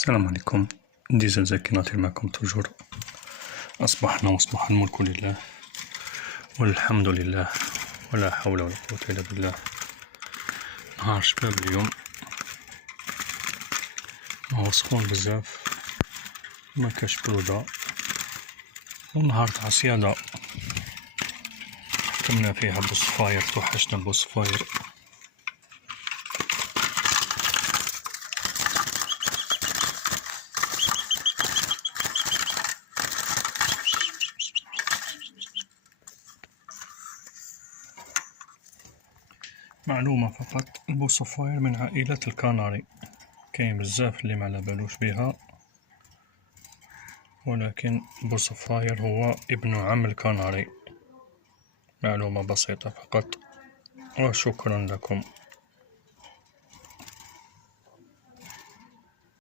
السلام عليكم. ديزل زكي ناطر معكم توجور. أصبحنا وأصبح الملك لله والحمد لله ولا حول ولا قوة إلا بالله. نهار شباب اليوم، هو سخون بزاف، مكاش برودة، ونهار تاع صيادة كنا فيها بوصفاير، توحشنا البوصفاير. معلومة فقط، البوصفاير من عائلة الكناري، كاين بزاف اللي معلابالوش بيها، ولكن البوصفاير هو ابن عم الكناري. معلومة بسيطة فقط، وشكرا لكم.